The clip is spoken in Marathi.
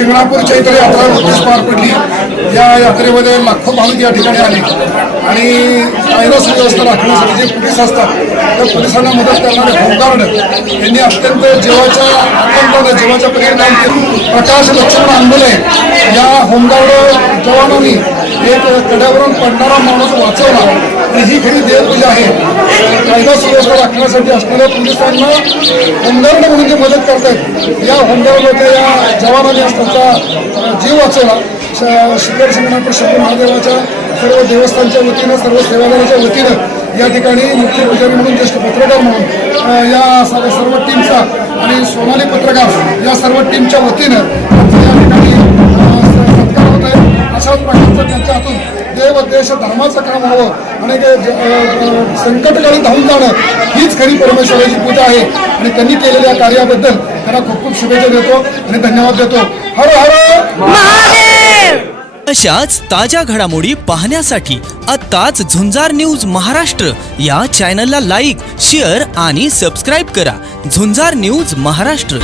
शिंगणापूरच्या इथे यात्रा नुकतीच पार पडली। या यात्रेमध्ये लाखो भाविक या ठिकाणी आले आणि कायदा सुव्यवस्था राखण्यासाठी जे पोलीस असतात त्या पोलिसांना मदत करणारे होमगार्ड यांनी अत्यंत जीवाच्या आतंकाने जीवाच्या परिणाम केले। प्रकाश लक्ष्मण आंबोले या होमगार्ड जवानांनी एक कड्यावरून पडणारा माणूस वाचवला आणि ही खरी देवपूजा आहे। कायदा सुव्यवस्था राखण्यासाठी असणाऱ्या पोलिसांना होमगार्ड म्हणून जे मदत करतात या होमगार्डमध्ये या जवानांनी त्यांचा जीव वाचवला। शिखर शिंगणापूर शंकर महादेवाच्या सर्व देवस्थानच्या वतीनं सर्व सेवादाराच्या वतीनं या ठिकाणी मुख्य पुजारी म्हणून ज्येष्ठ पत्रकार म्हणून या सर्व टीमचा आणि सोनाली पत्रकार या सर्व टीमच्या वतीनं या ठिकाणी सत्कार होत आहे। अशाच प्रकारचं त्यांच्या हातून देव देश धर्माचं काम व्हावं आणि संकटकाळी धावून जाणं हीच खरी परमेश्वराची पूजा आहे आणि त्यांनी केलेल्या कार्याबद्दल त्यांना खूप खूप शुभेच्छा देतो आणि धन्यवाद देतो। हर हर महादेव। अशाच ताज्या घडामोडी पाहण्यासाठी आत्ताच झुंजार न्यूज महाराष्ट्र या चॅनलला लाईक, शेअर आणि सबस्क्राईब करा। झुंजार न्यूज महाराष्ट्र।